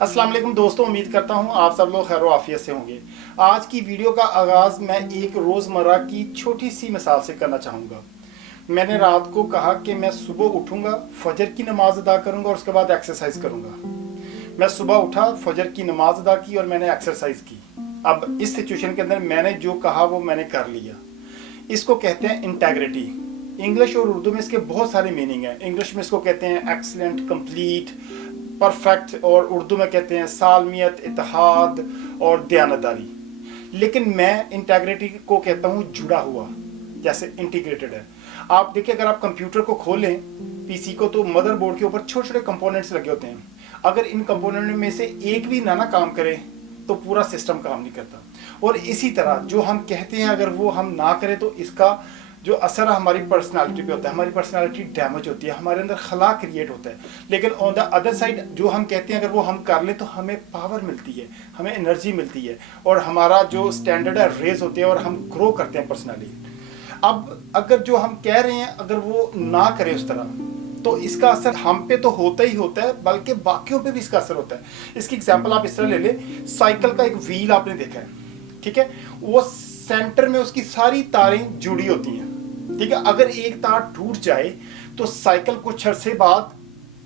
अस्सलाम वालेकुम दोस्तों, उम्मीद करता हूँ आप सब लोग खैर व आफियत से होंगे। आज की वीडियो का आगाज़ मैं एक रोज़मर्रा की छोटी सी मिसाल से करना चाहूँगा। मैंने रात को कहा कि मैं सुबह उठूँगा, फजर की नमाज़ अदा करूँगा और उसके बाद एक्सरसाइज करूँगा। मैं सुबह उठा, फजर की नमाज़ अदा की और मैंने एक्सरसाइज की। अब इस सिचुएशन के अंदर मैंने जो कहा वो मैंने कर लिया। इसको कहते हैं इंटेग्रिटी। इंग्लिश और उर्दू में इसके बहुत सारे मीनिंग हैं। इंग्लिश में इसको कहते हैं एक्सलेंट, कंप्लीट, परफेक्ट, और उर्दू में कहते हैं सालमियत, इत्तेहाद और दयानतदारी। लेकिन मैं इंटेग्रिटी को कहता हूँ जुड़ा हुआ, जैसे इंटीग्रेटेड है। आप देखिए, अगर आप कंप्यूटर को खोलें पीसी को, तो मदरबोर्ड के ऊपर छोटे छोटे कंपोनेंट्स लगे होते हैं। अगर इन कंपोनेंट में से एक भी ना काम करे तो पूरा सिस्टम काम नहीं करता। और इसी तरह जो हम कहते हैं अगर वो हम ना करें तो इसका जो असर हमारी पर्सनालिटी पे होता है, हमारी पर्सनालिटी डैमेज होती है, हमारे अंदर खला क्रिएट होता है। लेकिन ऑन द अदर साइड जो हम कहते हैं अगर वो हम कर लें तो हमें पावर मिलती है, हमें एनर्जी मिलती है और हमारा जो स्टैंडर्ड है रेज होते हैं और हम ग्रो करते हैं पर्सनली। अब अगर जो हम कह रहे हैं अगर वो ना करें उस तरह, तो इसका असर हम पे तो होता ही होता है, बल्कि बाकियों पे भी इसका असर होता है। इसकी एग्जांपल आप इस तरह ले लें, साइकिल का एक व्हील आपने देखा है, ठीक है, वो सेंटर में उसकी सारी तारें जुड़ी होती हैं, ठीक है। अगर एक तार टूट जाए तो साइकिल कुछ अरसे बाद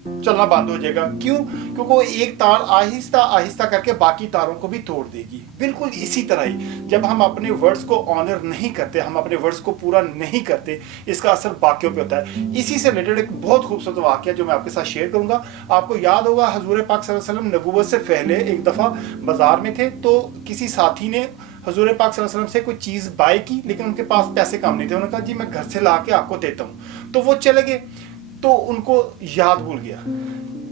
चलना बंद हो जाएगा। क्यों? क्योंकि वो एक तार आहिस्ता आहिस्ता करके बाकी तारों को भी तोड़ देगी। बिल्कुल इसी तरह ही जब हम अपने वर्ड्स को ऑनर नहीं करते, हम अपने वर्ड्स को पूरा नहीं करते, इसका असर बाकियों पे होता है। इसी से रिलेटेड एक बहुत खूबसूरत वाक़या जो मैं आपके साथ शेयर करूंगा। आपको याद होगा हजूर पाक सल्लल्लाहु अलैहि वसल्लम नबूवत से पहले एक दफ़ा बाजार में थे, तो किसी साथी ने हजूर पाक सल्लल्लाहु अलैहि वसल्लम से कोई चीज़ बाय की, लेकिन उनके पास पैसे कम नहीं थे। उन्होंने कहा जी मैं घर से ला के आपको देता हूँ। तो वो चले गए, तो उनको याद भूल गया।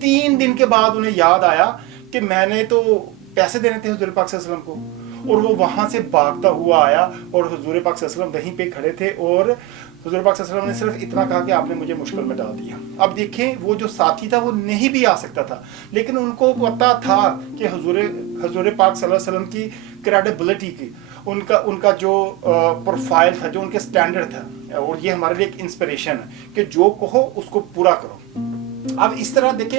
3 दिन के बाद उन्हें याद आया कि मैंने तो पैसे देने थे हजूर पाक सल्लल्लाहु अलैहि वसल्लम को, और वो वहां से भागता हुआ आया और हजूर पाक सल्लल्लाहु अलैहि वसल्लम वहीं पे खड़े थे और हजूर पाक सल्लल्लाहु अलैहि वसल्लम ने सिर्फ इतना कहा कि आपने मुझे मुश्किल में डाल दिया। अब देखें, वो जो साथी था वो नहीं भी आ सकता था, लेकिन उनको पता था कि हजूर पाक सल्लल्लाहु अलैहि वसल्लम की क्रेडिबिलिटी की, उनका जो प्रोफाइल था, जो उनके स्टैंडर्ड था, और ये हमारे लिए एक इंस्पिरेशन है कि जो कहो उसको पूरा करो। अब इस तरह देखें,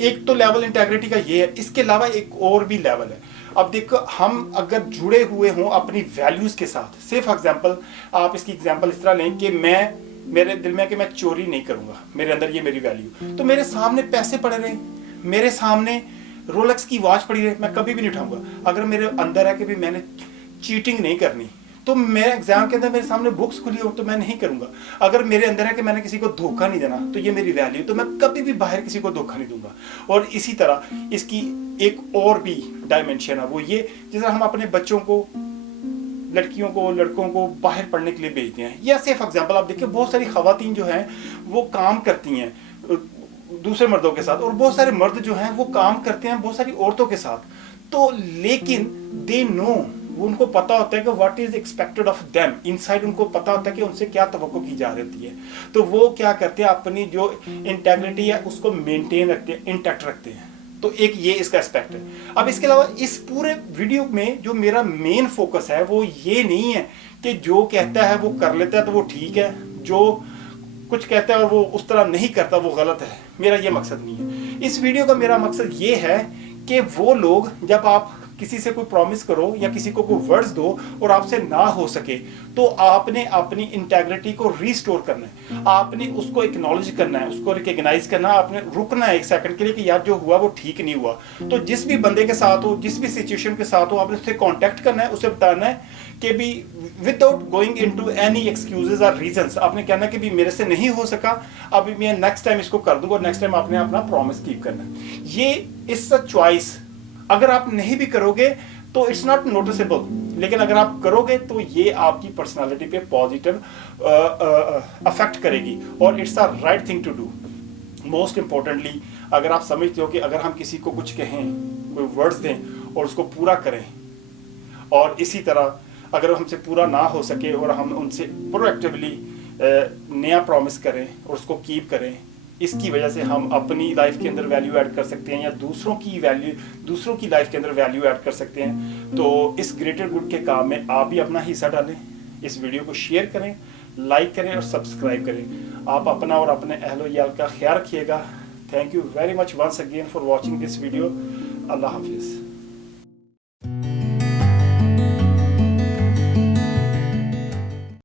एक तो लेवल इंटेग्रिटी का ये है, इसके अलावा एक और भी लेवल है। अब देखो, हम अगर जुड़े हुए हों अपनी वैल्यूज के साथ, से फॉर एग्जांपल आप इसकी एग्जांपल इस तरह लें कि मेरे दिल में कि मैं चोरी नहीं करूंगा, मेरे अंदर ये मेरी वैल्यू, तो मेरे सामने पैसे पड़े रहे, मेरे सामने रोलेक्स की वॉच पड़ी रहे, मैं कभी भी नहीं उठाऊंगा। अगर मेरे अंदर है कि भी मैंने चीटिंग नहीं करनी, तो मेरे एग्जाम के अंदर मेरे सामने बुक्स खुली हो तो मैं नहीं करूंगा। अगर मेरे अंदर है कि मैंने किसी को धोखा नहीं देना, तो ये मेरी वैल्यू, तो मैं कभी भी बाहर किसी को धोखा नहीं दूंगा। और इसी तरह इसकी एक और भी डायमेंशन है, वो ये जैसे हम अपने बच्चों को, लड़कियों को, लड़कों को बाहर पढ़ने के लिए भेजते हैं, या सिर्फ एग्जाम्पल आप देखिए, बहुत सारी खवातीन जो हैं वो काम करती हैं दूसरे मर्दों के साथ, और बहुत सारे मर्द जो हैं वो काम करते हैं बहुत सारी औरतों के साथ। तो लेकिन दे नो, उनको पता होता है कि what is expected of them inside, उनको पता होता है कि उनसे क्या तवक्को की जा रही है। तो वो क्या करते हैं, अपनी जो इंटेग्रिटी है उसको मेंटेन रखते हैं, इंटैक्ट रखते हैं। तो एक ये इसका एस्पेक्ट है। अब इसके अलावा इस पूरे वीडियो में जो मेरा मेन फोकस है वो ये नहीं है कि जो कहता है वो कर लेता है तो वो ठीक है, जो कुछ कहता है और वो उस तरह नहीं करता वो गलत है। मेरा ये मकसद नहीं है। इस वीडियो का मेरा मकसद ये है कि वो लोग, जब आप किसी से कोई प्रॉमिस करो या किसी को कोई वर्ड्स दो और आपसे ना हो सके, तो आपने अपनी इंटेग्रिटी को रीस्टोर करना है, आपने उसको एक्नॉलेज करना है, उसको रिकॉग्नाइज करना है, आपने रुकना है एक सेकंड के लिए कि यार जो हुआ वो ठीक नहीं हुआ। तो जिस भी बंदे के साथ हो, जिस भी सिचुएशन के साथ हो, आपने उससे कांटेक्ट करना है, उसे बताना है कि भी without going into any excuses और रीजंस, आपने कहना कि भी मेरे से नहीं हो सका, अभी मैं नेक्स्ट टाइम इसको कर दूंगा, और नेक्स्ट टाइम आपने अपना प्रॉमिस कीप करना है। ये इट्स अ चॉइस। अगर आप नहीं भी करोगे तो इट्स नॉट नोटिसेबल, लेकिन अगर आप करोगे तो ये आपकी पर्सनालिटी पे पॉजिटिव अफेक्ट करेगी, और it's a right thing to do. Most importantly, अगर आप समझते हो कि अगर हम किसी को कुछ कहें, कोई वर्ड्स दें और उसको पूरा करें, और इसी तरह अगर हमसे पूरा ना हो सके और हम उनसे प्रोएक्टिवली नया प्रॉमिस करें और उसको कीप करें, इसकी वजह से हम अपनी लाइफ के अंदर वैल्यू ऐड कर सकते हैं, या दूसरों की लाइफ के अंदर वैल्यू ऐड कर सकते हैं। तो इस ग्रेटर गुड के काम में आप भी अपना हिस्सा डालें, इस वीडियो को शेयर करें, लाइक करें और सब्सक्राइब करें। आप अपना और अपने अहलो याल का ख्याल रखिएगा। Thank you very much once again for watching this video. Allah حافظ.